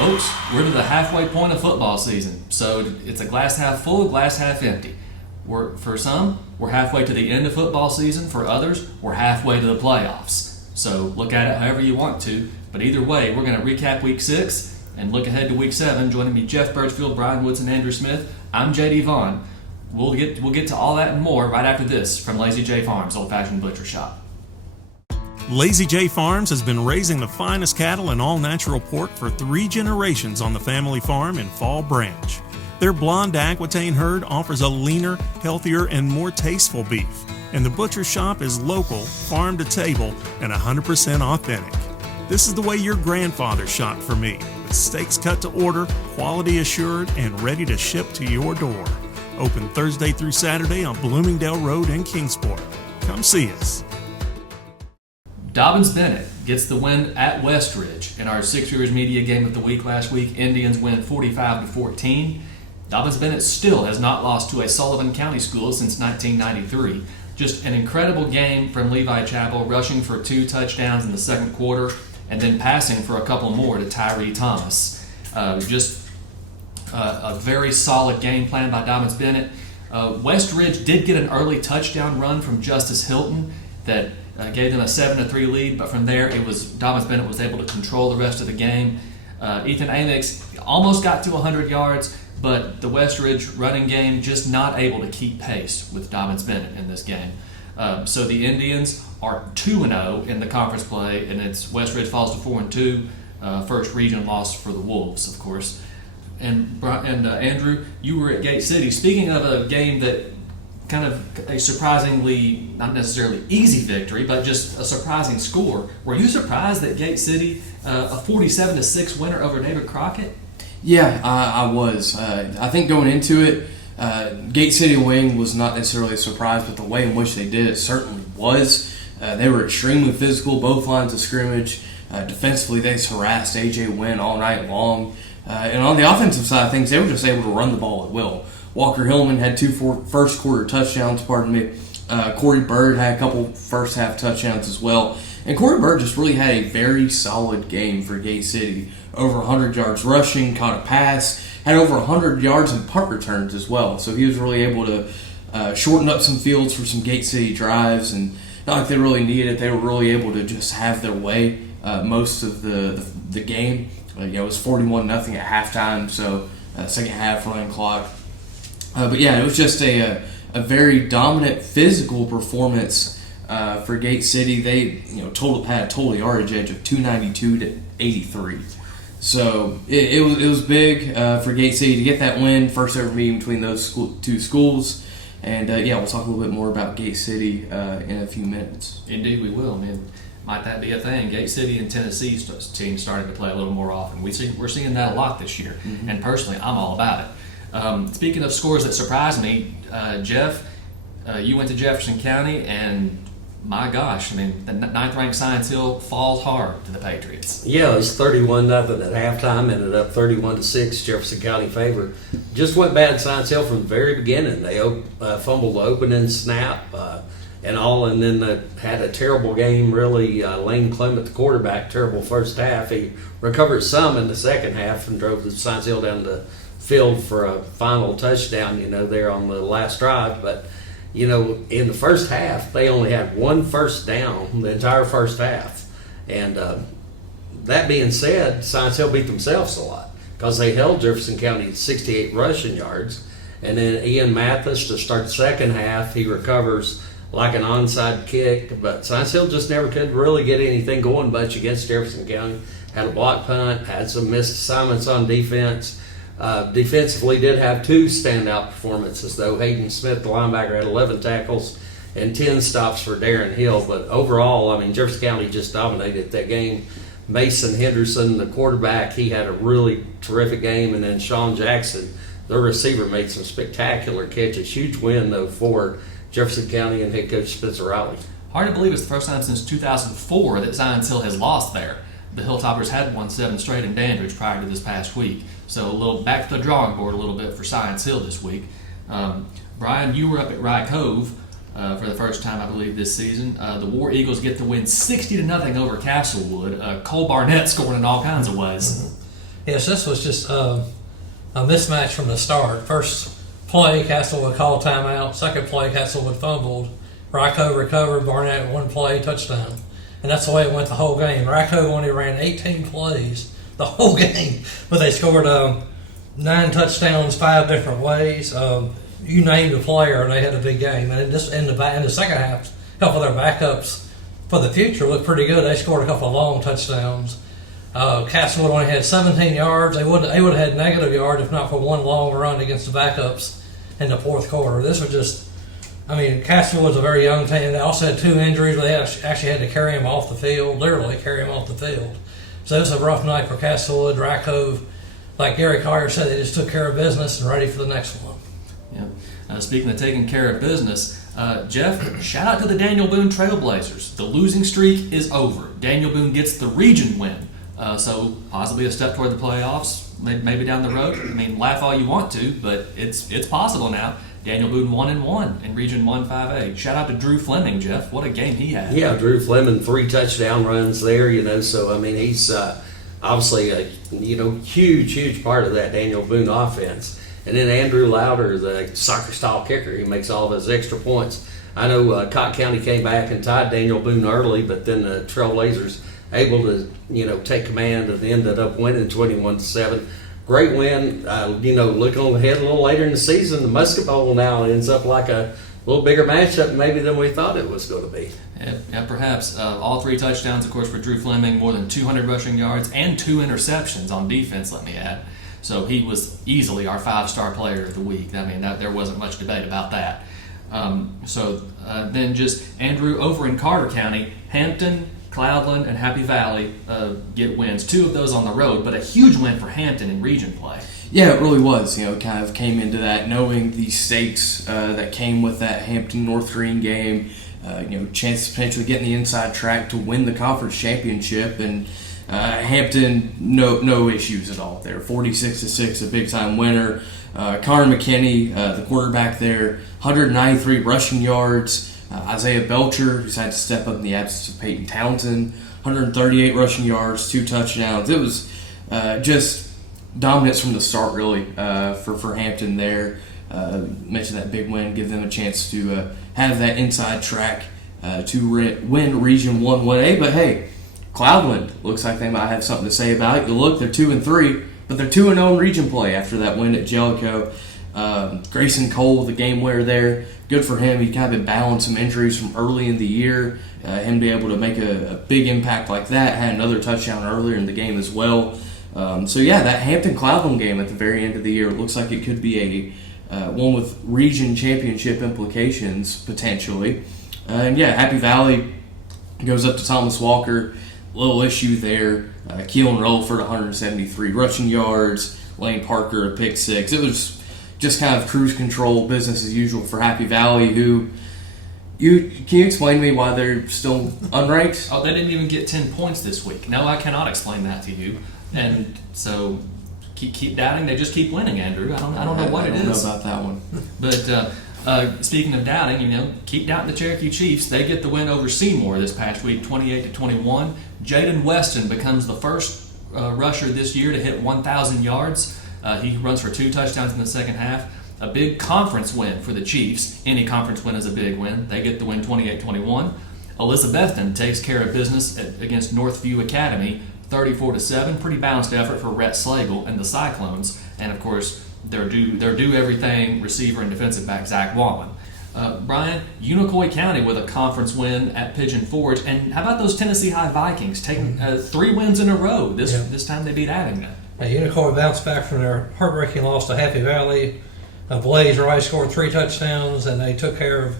Folks, we're to the halfway point of football season, so it's a glass half full, glass half empty. For some, we're halfway to the end of football season. For others, we're halfway to the playoffs. So look at it however you want to, but either way, we're going to recap Week 6 and look ahead to Week 7. Joining me, Jeff Birchfield, Brian Woodson, Andrew Smith. I'm J.D. Vaughn. We'll get to all that and more right after this from Lazy J Farms, Old Fashioned Butcher Shop. Lazy J Farms has been raising the finest cattle and all-natural pork for 3 generations on the family farm in Fall Branch. Their blonde Aquitaine herd offers a leaner, healthier, and more tasteful beef. And the butcher shop is local, farm to table, and 100% authentic. This is the way your grandfather shot for me, with steaks cut to order, quality assured, and ready to ship to your door. Open Thursday through Saturday on Bloomingdale Road in Kingsport. Come see us. Dobbins-Bennett gets the win at Westridge in our Six Rivers Media Game of the Week last week. Indians win 45-14. Dobbins-Bennett still has not lost to a Sullivan County school since 1993. Just an incredible game from Levi Chappell, rushing for 2 touchdowns in the second quarter and then passing for a couple more to Tyree Thomas. A very solid game plan by Dobbins-Bennett. Westridge did get an early touchdown run from Justice Hilton that gave them a 7-3 lead, but from there Dobbins-Bennett was able to control the rest of the game. Ethan Amix almost got to 100 yards, but the Westridge running game just not able to keep pace with Dobbins-Bennett in this game. So the Indians are 2-0 in the conference play, and it's Westridge falls to 4-2. First region loss for the Wolves, of course. And Andrew, you were at Gate City. Speaking of a game that kind of a surprisingly, not necessarily easy victory, but just a surprising score. Were you surprised that Gate City, a 47-6 winner over David Crockett? Yeah, I was. I think going into it, Gate City winning was not necessarily a surprise, but the way in which they did it certainly was. They were extremely physical, both lines of scrimmage. Defensively, they just harassed A.J. Wynn all night long. And on the offensive side of things, they were just able to run the ball at will. Walker Hillman had 2 first quarter touchdowns, Corey Bird had a couple first half touchdowns as well. And Corey Bird just really had a very solid game for Gate City. Over 100 yards rushing, caught a pass, had over 100 yards in punt returns as well. So he was really able to shorten up some fields for some Gate City drives, and not like they really needed it. They were really able to just have their way most of the game. It was 41-0 at halftime, so second half running clock. But yeah, it was just a very dominant physical performance for Gate City. They had a total yardage edge of 292 to 83. So it was big for Gate City to get that win, first ever meeting between those two schools. And we'll talk a little bit more about Gate City in a few minutes. Indeed, we will. I mean, might that be a thing? Gate City and Tennessee teams starting to play a little more often. We're seeing that a lot this year, and personally, I'm all about it. Speaking of scores that surprised me, Jeff, you went to Jefferson County, and my gosh, I mean, the 9th-ranked Science Hill falls hard to the Patriots. Yeah, it was 31-0 at halftime, ended up 31-6, Jefferson County favor. Just went bad Science Hill from the very beginning. They fumbled the opening snap and then had a terrible game, really. Lane Clement, the quarterback, terrible first half. He recovered some in the second half and drove the Science Hill down the field for a final touchdown, there on the last drive. But, in the first half, they only had 1 first down the entire first half. And that being said, Science Hill beat themselves a lot because they held Jefferson County at 68 rushing yards. And then Ian Mathis, to start the second half, he recovers like an onside kick. But Science Hill just never could really get anything going much against Jefferson County. Had a block punt, had some missed assignments on defense. Defensively did have 2 standout performances, though. Hayden Smith, the linebacker, had 11 tackles and 10 stops for Darren Hill. But overall, Jefferson County just dominated that game. Mason Henderson, the quarterback, he had a really terrific game. And then Sean Jackson, the receiver, made some spectacular catches. Huge win, though, for Jefferson County and head coach Spencer Riley. Hard to believe it's the first time since 2004 that Science Hill has lost there. The Hilltoppers had won 7 straight in Dandridge prior to this past week. So a little back to the drawing board a little bit for Science Hill this week. Brian, you were up at Rye Cove for the first time, I believe, this season. The War Eagles get the win 60-0 over Castlewood. Cole Barnett scoring in all kinds of ways. Yes, this was just a mismatch from the start. First play, Castlewood called timeout. Second play, Castlewood fumbled. Ryko recovered. Barnett one play, touchdown. And that's the way it went the whole game. Ryko only ran 18 plays the whole game, but they scored 9 touchdowns 5 different ways. You named a player, and they had a big game. And in the second half, a couple of their backups for the future looked pretty good. They scored a couple of long touchdowns. Castlewood only had 17 yards. They would have had negative yards if not for one long run against the backups in the fourth quarter. This was just, Castlewood was a very young team. They also had 2 injuries. They actually had to carry him off the field, literally carry him off the field. So it was a rough night for Castlewood. Rackhove, like Gary Collier said, they just took care of business and ready for the next one. Yeah. Speaking of taking care of business, Jeff, shout out to the Daniel Boone Trailblazers. The losing streak is over. Daniel Boone gets the region win. So possibly a step toward the playoffs, maybe down the road. Laugh all you want to, but it's possible now. Daniel Boone 1-1 in Region 1 5A. Shout out to Drew Fleming, Jeff. What a game he had. Yeah, Drew Fleming, 3 touchdown runs there, so he's obviously a huge part of that Daniel Boone offense. And then Andrew Louder, the soccer style kicker, he makes all of his extra points. I know Cock County came back and tied Daniel Boone early, but then the Trailblazers able to take command and ended up winning 21-7. Great win. Looking ahead a little later in the season, the Musket Bowl now ends up like a little bigger matchup maybe than we thought it was going to be. Yeah, perhaps. All 3 touchdowns, of course, for Drew Fleming, more than 200 rushing yards, and 2 interceptions on defense, let me add. So he was easily our 5-star player of the week. There wasn't much debate about that. Then just Andrew over in Carter County, Hampton, Cloudland, and Happy Valley get wins. 2 of those on the road, but a huge win for Hampton in region play. Yeah, it really was. Kind of came into that knowing the stakes that came with that Hampton North Green game. Chance of potentially getting the inside track to win the conference championship, and Hampton no issues at all there. 46-6, a big time winner. Connor McKinney, the quarterback there, 193 rushing yards. Isaiah Belcher, who's had to step up in the absence of Peyton Townsend, 138 rushing yards, 2 touchdowns. It was just dominance from the start, really, for Hampton there. Mentioned that big win, give them a chance to have that inside track to win Region 1 1A. But hey, Cloudland looks like they might have something to say about it. You look, they're 2-3, but they're 2-0 in region play after that win at Jellicoe. Grayson Cole, the game winner there, good for him. He kind of been battling some injuries from early in the year. Him to be able to make a big impact like that, had another touchdown earlier in the game as well. That Hampton-Cloudland game at the very end of the year looks like it could be a one with region championship implications potentially. Happy Valley goes up to Thomas Walker. Little issue there. Keelan Rolford, 173 rushing yards. Lane Parker, a pick 6. It was just kind of cruise control, business as usual for Happy Valley, who can you explain to me why they're still unranked? Oh, they didn't even get 10 points this week. No, I cannot explain that to you. And so keep doubting. They just keep winning, Andrew. I don't know what it is. I don't know about that one. But speaking of doubting, keep doubting the Cherokee Chiefs. They get the win over Seymour this past week, 28-21. Jaden Weston becomes the first rusher this year to hit 1,000 yards. He runs for 2 touchdowns in the second half. A big conference win for the Chiefs. Any conference win is a big win. They get the win 28-21. Elizabethton takes care of business against Northview Academy, 34-7. Pretty balanced effort for Rhett Slagle and the Cyclones. And, of course, their do everything receiver and defensive back Zach Wallen. Brian, Unicoi County with a conference win at Pigeon Forge. And how about those Tennessee High Vikings taking 3 wins in a row? This time they beat Abingdon. Unicoi bounced back from their heartbreaking loss to Happy Valley. Blaze Rice scored 3 touchdowns, and they took care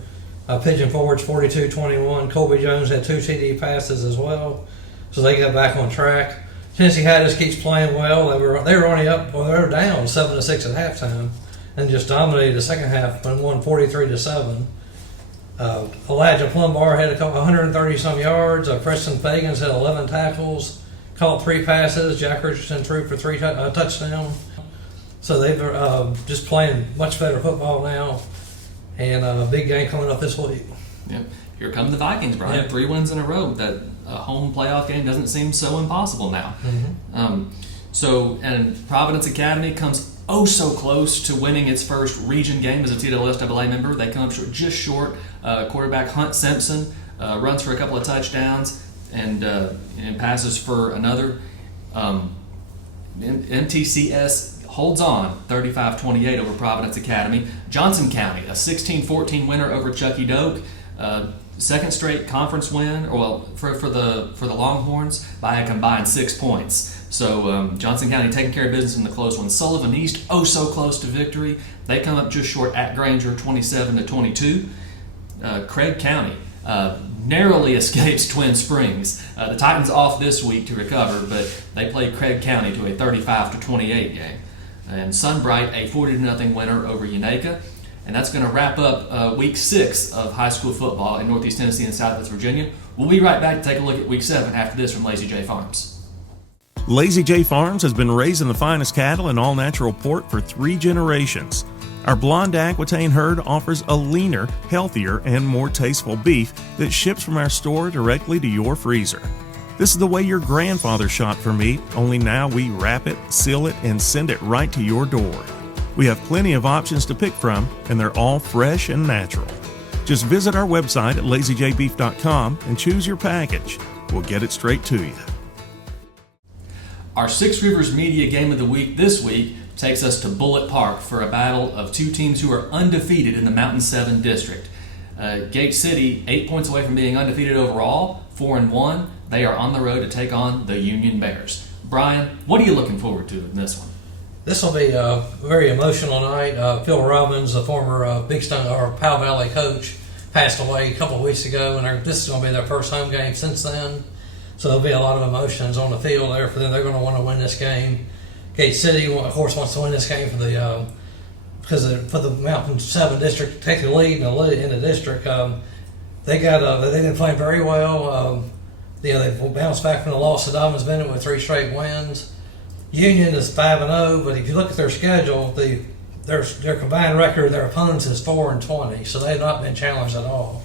of Pigeon Forge 42-21. Colby Jones had 2 TD passes as well, so they got back on track. Tennessee High just keeps playing well. They were only up, they were down 7-6 at halftime, and just dominated the second half and won 43-7. Elijah Plumbar had 130-some yards. Preston Fagans had 11 tackles, caught 3 passes. Jack Richardson threw for 3 touchdowns. So they're just playing much better football now, and a big game coming up this week. Yep. Here come the Vikings, Brian. Yep. 3 wins in a row. That home playoff game doesn't seem so impossible now. Mm-hmm. And Providence Academy comes so close to winning its first region game as a TWSAA member. They come up just short. Quarterback Hunt Simpson runs for a couple of touchdowns and passes for another. MTCS holds on 35-28 over Providence Academy. Johnson County, a 16-14 winner over Chucky Doak. Second straight conference win, for the Longhorns by a combined 6 points. So Johnson County taking care of business in the close one. Sullivan East, so close to victory. They come up just short at Granger, 27-22. Craig County narrowly escapes Twin Springs. The Titans off this week to recover, but they played Craig County to a 35-28 game. And Sunbright, a 40-0 winner over Unaka. And that's going to wrap up week 6 of high school football in Northeast Tennessee and Southwest Virginia. We'll be right back to take a look at week 7 after this from Lazy J Farms. Lazy J Farms has been raising the finest cattle and all-natural pork for 3 generations. Our blonde Aquitaine herd offers a leaner, healthier, and more tasteful beef that ships from our store directly to your freezer. This is the way your grandfather shot for meat, only now we wrap it, seal it, and send it right to your door. We have plenty of options to pick from, and they're all fresh and natural. Just visit our website at lazyjbeef.com and choose your package. We'll get it straight to you. Our Six Rivers Media Game of the Week this week takes us to Bullitt Park for a battle of 2 teams who are undefeated in the Mountain 7 district. Gate City, 8 points away from being undefeated overall, 4-1. They are on the road to take on the Union Bears. Brian, what are you looking forward to in this one? This will be a very emotional night. Phil Robbins, the former Big Stone or Powell Valley coach, passed away a couple of weeks ago, and this is going to be their first home game since then. So there'll be a lot of emotions on the field there for them. They're going to want to win this game. Gate City, of course, wants to win this game for the Mountain 7 district to take the lead in the district. They've been playing very well. They've bounced back from the loss to Dobbins-Bennett with 3 straight wins. Union is 5-0, but if you look at their schedule, their combined record of their opponents is 4-20, so they've not been challenged at all,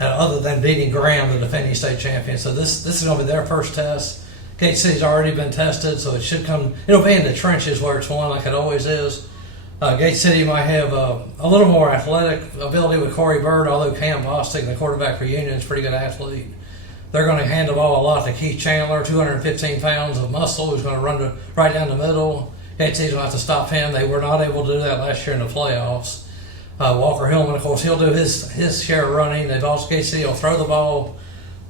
other than beating Graham, the defending state champion. So this is going to be their first test. Gate City's already been tested, so it'll be in the trenches where it's won like it always is. Gate City might have a little more athletic ability with Corey Bird, although Cam Bostic, the quarterback for Union, is a pretty good athlete. They're going to hand the ball a lot to Keith Chandler, 215 pounds of muscle, who's going to run right down the middle. Gate City's going to have to stop him. They were not able to do that last year in the playoffs. Walker Hillman, of course, he'll do his share of running. Gate City will throw the ball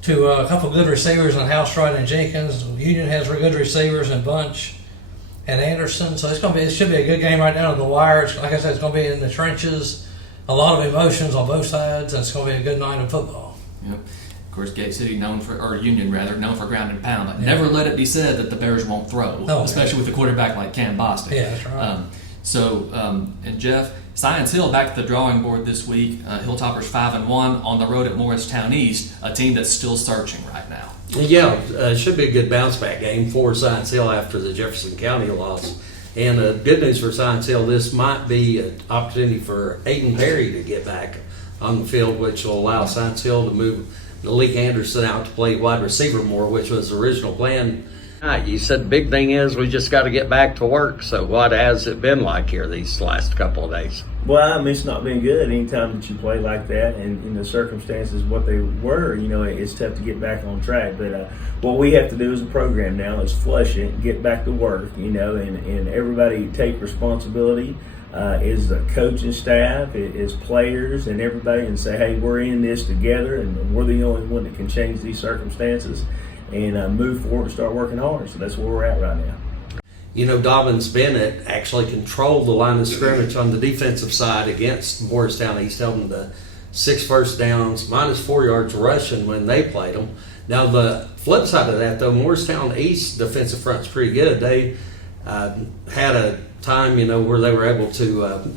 to a couple of good receivers in Housewright and Jenkins. Union has good receivers in Bunch and Anderson. So it should be a good game right down to the wire. Like I said, it's going to be in the trenches. A lot of emotions on both sides, and it's going to be a good night of football. Yep. Of course, Gate City known for ground and pound. But never let it be said that the Bears won't throw, especially with a quarterback like Cam Bostic. Yeah, that's right. And Jeff, Science Hill back to the drawing board this week. Hilltoppers 5-1 on the road at Morristown East, a team that's still searching right now. Yeah, it should be a good bounce back game for Science Hill after the Jefferson County loss. And good news for Science Hill, this might be an opportunity for Aiden Perry to get back on the field, which will allow Science Hill to move Malik Anderson out to play wide receiver more, which was the original plan. You said the big thing is we just got to get back to work. So what has it been like here these last couple of days? Well, I mean, it's not been good anytime that you play like that, and in the circumstances what they were, it's tough to get back on track. But what we have to do as a program now is flush it, get back to work, and everybody take responsibility. Is the coaching staff, is players, and everybody, and say, hey, we're in this together, and we're the only one that can change these circumstances, and move forward and start working hard. So that's where we're at right now. Dobbins-Bennett actually controlled the line of scrimmage on the defensive side against Morristown East, held them to 6 first downs, -4 yards rushing when they played them. Now, the flip side of that, though, Morristown East defensive front's pretty good. They had a time, where they were able to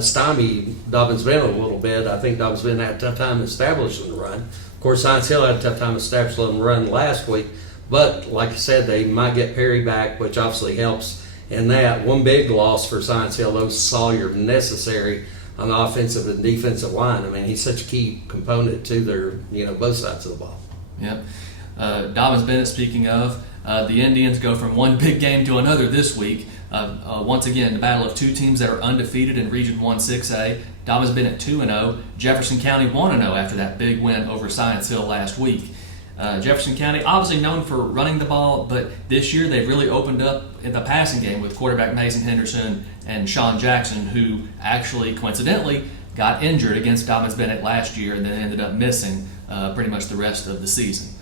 stymie Dobbins-Bennett a little bit. I think Dobbins-Bennett had a tough time establishing the run. Of course, Science Hill had a tough time establishing the run last week. But like I said, they might get Perry back, which obviously helps in that. One big loss for Science Hill, though, Sawyer necessary on the offensive and defensive line. I mean, he's such a key component to their, both sides of the ball. Yep. Dobbins-Bennett, speaking of, The Indians go from one big game to another this week. Once again, the battle of two teams that are undefeated in Region 1 6A. Dobbins-Bennett 2-0. Jefferson County 1-0 after that big win over Science Hill last week. Jefferson County, obviously known for running the ball, but this year they've really opened up in the passing game with quarterback Mason Henderson and Sean Jackson, who actually, coincidentally, got injured against Dobbins-Bennett last year and then ended up missing pretty much the rest of the season.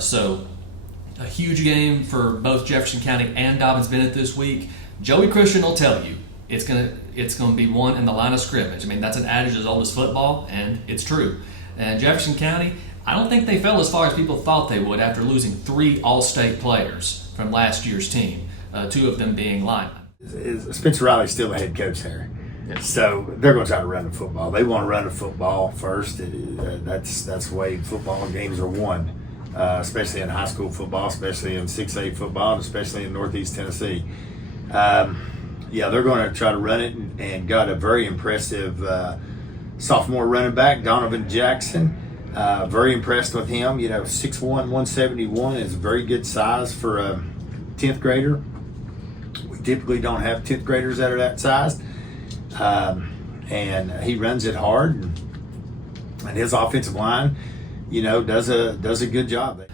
So a huge game for both Jefferson County and Dobbins-Bennett this week. Joey Christian will tell you it's gonna be won in the line of scrimmage. I mean, that's an adage as old as football, and it's true. And Jefferson County, I don't think they fell as far as people thought they would after losing 3 All-State players from last year's team, 2 of them being linemen. Spencer Riley's still the head coach there. Yes. So they're going to try to run the football. They want to run the football first. That's the way football games are won, especially in high school football, especially in 6A football, and especially in Northeast Tennessee. They're going to try to run it and got a very impressive sophomore running back, Donovan Jackson. Very impressed with him. 6'1", 171 is a very good size for a 10th grader. We typically don't have 10th graders that are that size. And he runs it hard, and his offensive line, does a good job.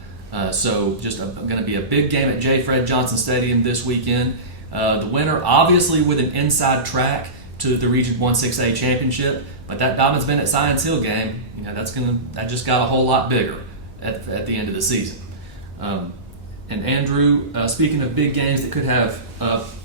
So just going to be a big game at J. Fred Johnson Stadium this weekend. The winner, obviously, with an inside track to the Region 1 6A championship, but that Dobbins-Bennett Science Hill game, that just got a whole lot bigger at the end of the season. And Andrew, speaking of big games that could have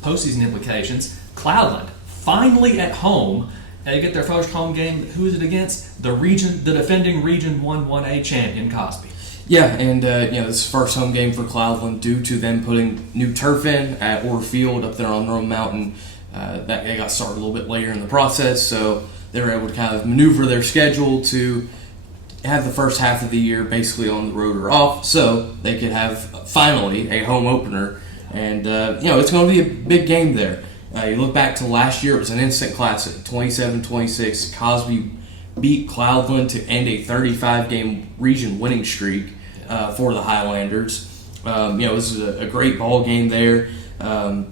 postseason implications, Cloudland finally at home. They get their first home game. Who is it against? The defending Region 1 1A champion, Cosby. Yeah, and this is the first home game for Cloudland due to them putting new turf in at Orr Field up there on Rome Mountain. They got started a little bit later in the process, so they were able to kind of maneuver their schedule to have the first half of the year basically on the road or off, so they could have finally a home opener. And it's going to be a big game there. You look back to last year; it was an instant classic, 27-26. Cosby beat Cloudland to end a 35-game region winning streak for the Highlanders. It was a great ball game there. The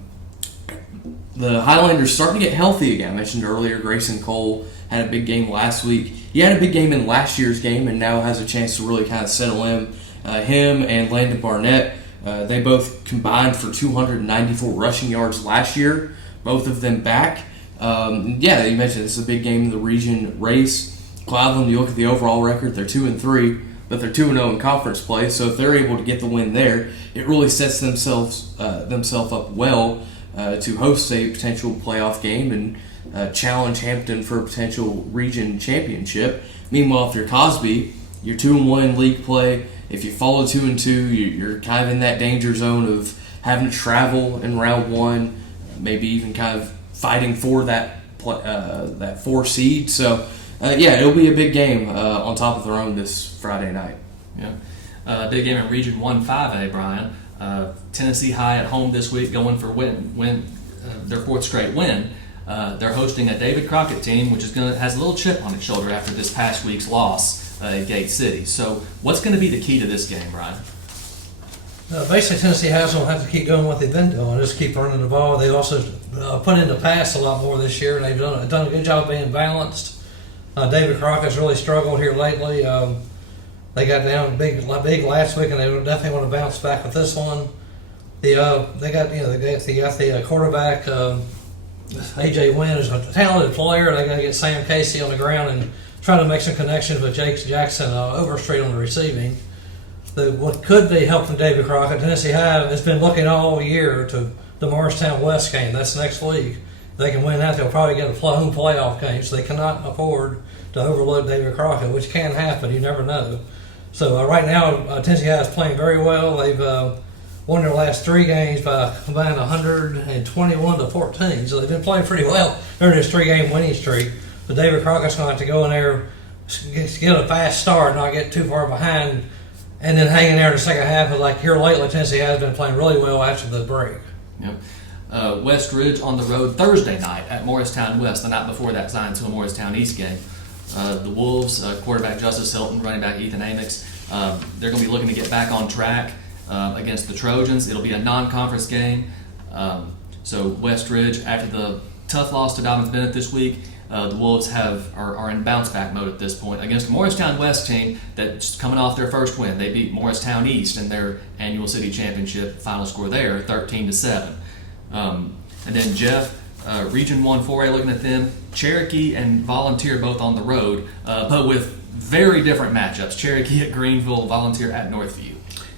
Highlanders starting to get healthy again. I mentioned earlier, Grayson Cole had a big game last week. He had a big game in last year's game and now has a chance to really kind of settle in. Him and Landon Barnett, they both combined for 294 rushing yards last year. Both of them back. You mentioned this is a big game in the region race. Cloudland, you look at the overall record, they're 2-3, but they're 2-0 in conference play. So if they're able to get the win there, it really sets themselves up well to host a potential playoff game and challenge Hampton for a potential region championship. Meanwhile, if you're Cosby, you're 2-1 in league play. If you follow 2-2, you're kind of in that danger zone of having to travel in round one, maybe even kind of fighting for that 4 seed. So, it'll be a big game on top of their own this Friday night. Yeah, big game in Region 1 5A, Brian. Tennessee High at home this week, going for their 4th straight win. They're hosting a David Crockett team, which has a little chip on its shoulder after this past week's loss at Gate City. So, what's going to be the key to this game, Brian? Basically, Tennessee House will have to keep doing what they've been doing, just keep running the ball. They also put in the pass a lot more this year. They've done a good job being balanced. David Crockett's really struggled here lately. They got down big last week, and they definitely want to bounce back with this one. They got the quarterback AJ Wynn is a talented player. They're going to get Sam Casey on the ground and try to make some connections with Jake Jackson Overstreet on the receiving. What could be helping David Crockett, Tennessee High has been looking all year to the Morristown West game. That's next week. If they can win that, they'll probably get a home playoff game. So they cannot afford to overlook David Crockett, which can happen. You never know. So right now, Tennessee High is playing very well. They've won their last 3 games by combined 121-14. So they've been playing pretty well during this 3-game winning streak. But David Crockett's going to have to go in there, get a fast start, not get too far behind, and then hang in there in the second half. But like here lately, Tennessee has been playing really well after the break. Yep. West Ridge on the road Thursday night at Morristown West, the night before that Science Hill Morristown East game. The Wolves, quarterback Justice Hilton, running back Ethan Amix, they're going to be looking to get back on track. against the Trojans. It'll be a non-conference game. So West Ridge, after the tough loss to Dobbins-Bennett this week, the Wolves are in bounce-back mode at this point against a Morristown West team that's coming off their first win. They beat Morristown East in their annual city championship. Final score there, 13-7. And then Jeff, Region 1 4A, looking at them, Cherokee and Volunteer both on the road, but with very different matchups. Cherokee at Greenville, Volunteer at Northview.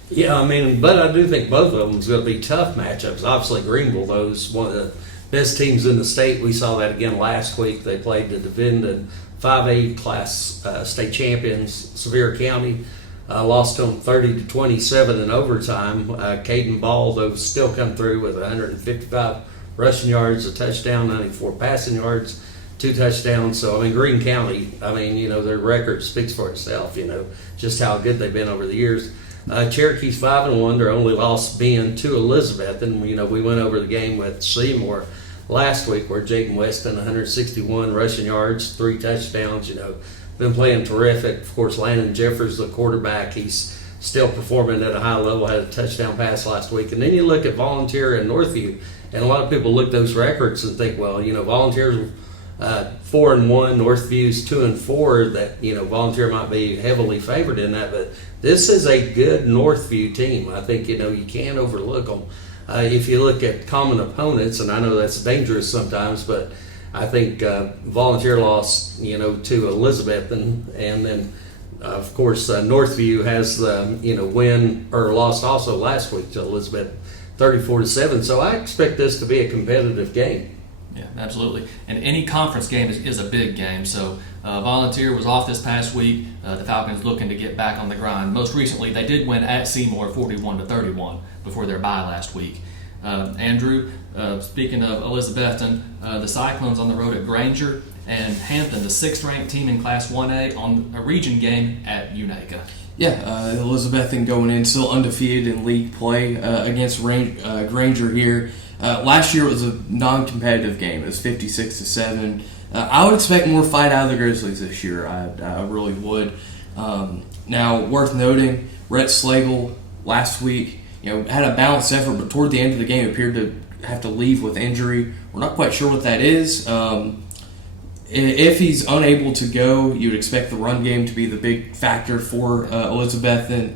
Yeah, I mean, but I do think both of them is going to be tough matchups. Obviously, Greenville, though, is one of the best teams in the state. We saw that again last week. They played the defending 5A class state champions, Sevier County. Lost to them 30-27 in overtime. Caden Ball, though, still come through with 155 rushing yards, a touchdown, 94 passing yards, 2 touchdowns. So, I mean, Greene County, their record speaks for itself, just how good they've been over the years. Cherokee's 5-1. Their only loss being to Elizabeth. And, we went over the game with Seymour last week where Jaden Weston, 161 rushing yards, 3 touchdowns, been playing terrific. Of course, Landon Jeffers, the quarterback, he's still performing at a high level, had a touchdown pass last week. And then you look at Volunteer and Northview, and a lot of people look at those records and think, well, Volunteer's 4-1, Northview's 2-4, that, Volunteer might be heavily favored in that, but this is a good Northview team. I think, you can't overlook them. If you look at common opponents, and I know that's dangerous sometimes, but I think Volunteer lost, to Elizabeth, and then, of course, Northview has the, win or lost also last week to Elizabeth, 34-7. So I expect this to be a competitive game. Yeah, absolutely. And any conference game is a big game. So Volunteer was off this past week. The Falcons looking to get back on the grind. Most recently, they did win at Seymour 41-31 before their bye last week. Andrew, speaking of Elizabethton, the Cyclones on the road at Granger, and Hampton, the 6th-ranked team in Class 1A, on a region game at Unaka. Yeah, Elizabethton going in still undefeated in league play against Granger here. Last year it was a non-competitive game. It was 56-7. I would expect more fight out of the Grizzlies this year. I really would. Now, worth noting, Rhett Slagle last week, had a balanced effort, but toward the end of the game appeared to have to leave with injury. We're not quite sure what that is. If he's unable to go, you would expect the run game to be the big factor for Elizabethton.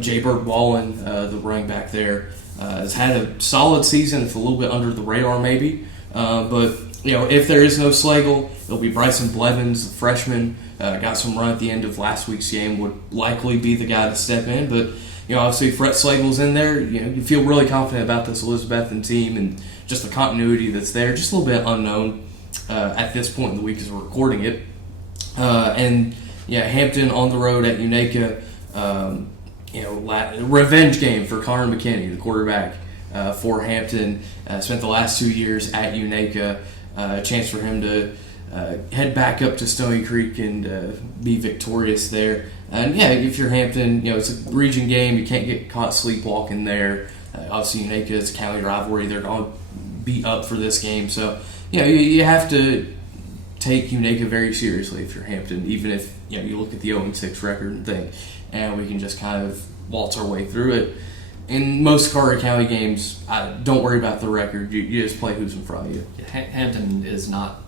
Jay Bird Wallen, the running back there, has had a solid season. It's a little bit under the radar maybe. But, if there is no Slagle, it'll be Bryson Blevins, the freshman. Got some run at the end of last week's game, would likely be the guy to step in. But, obviously if Rhett Slagle's in there, you feel really confident about this Elizabethton team and just the continuity that's there. Just a little bit unknown at this point in the week as we're recording it. Hampton on the road at Unaka. Revenge game for Connor McKinney, the quarterback for Hampton. Spent the last 2 years at Unaka. A chance for him to head back up to Stony Creek and be victorious there. And if you're Hampton, it's a region game. You can't get caught sleepwalking there. Obviously, Unaka is a county rivalry. They're going to be up for this game. So, you have to take Unaka very seriously if you're Hampton, even if you look at the 0-6 record and think, and we can just kind of waltz our way through it. In most Carter County games, don't worry about the record. You just play who's in front of you. Yeah, Hampton does not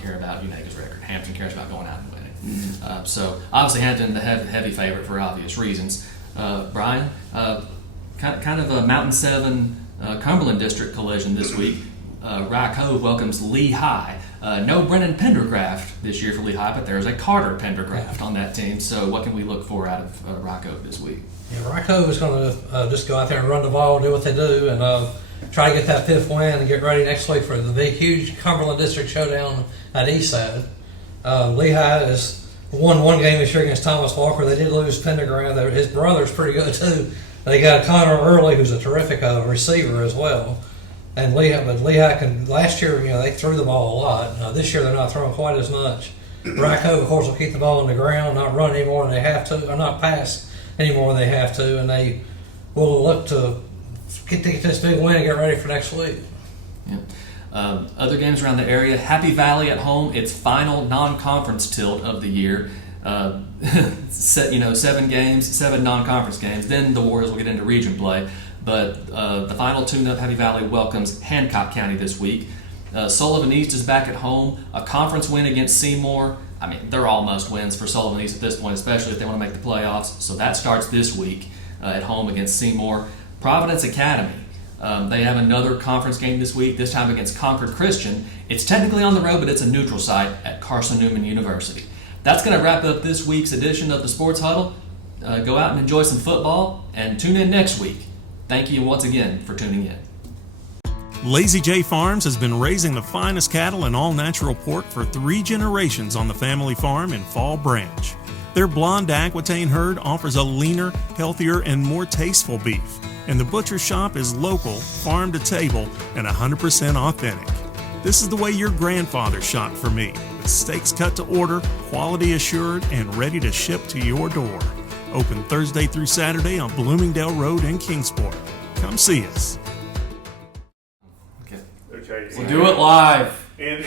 care about Unaka's record. Hampton cares about going out and winning. Mm-hmm. So obviously Hampton the heavy favorite for obvious reasons. Brian, kind of a Mountain 7 Cumberland District collision this week. Rye Cove welcomes Lehigh. No Brennan Pendergraft this year for Lehigh, but there's a Carter Pendergraft on that team. So what can we look for out of Rye Cove this week? Yeah, Rye Cove is going to just go out there and run the ball, do what they do, and try to get that 5th win and get ready next week for the big, huge Cumberland District showdown at Eastside. Lehigh has won one game this year against Thomas Walker. They did lose Pendergraft. His brother's pretty good too. They got Connor Early, who's a terrific receiver as well. And Lehigh last year, they threw the ball a lot. This year, they're not throwing quite as much. Rye Cove, of course, will keep the ball on the ground, not run any more than they have to, or not pass any more than they have to, and they will look to get this big win and get ready for next week. Yeah. Other games around the area, Happy Valley at home, its final non-conference tilt of the year. 7 games, 7 non-conference games. Then the Warriors will get into region play. But the final tune-up, Happy Valley welcomes Hancock County this week. Sullivan East is back at home. A conference win against Seymour. I mean, they're all must wins for Sullivan East at this point, especially if they want to make the playoffs. So that starts this week at home against Seymour. Providence Academy. They have another conference game this week, this time against Concord Christian. It's technically on the road, but it's a neutral site at Carson-Newman University. That's going to wrap up this week's edition of the Sports Huddle. Go out and enjoy some football, and tune in next week. Thank you once again for tuning in. Lazy J Farms has been raising the finest cattle and all-natural pork for 3 generations on the family farm in Fall Branch. Their blonde Aquitaine herd offers a leaner, healthier, and more tasteful beef. And the butcher shop is local, farm to table, and 100% authentic. This is the way your grandfather shot for me, with steaks cut to order, quality assured, and ready to ship to your door. Open Thursday through Saturday on Bloomingdale Road in Kingsport. Come see us. Okay. We'll do it live. And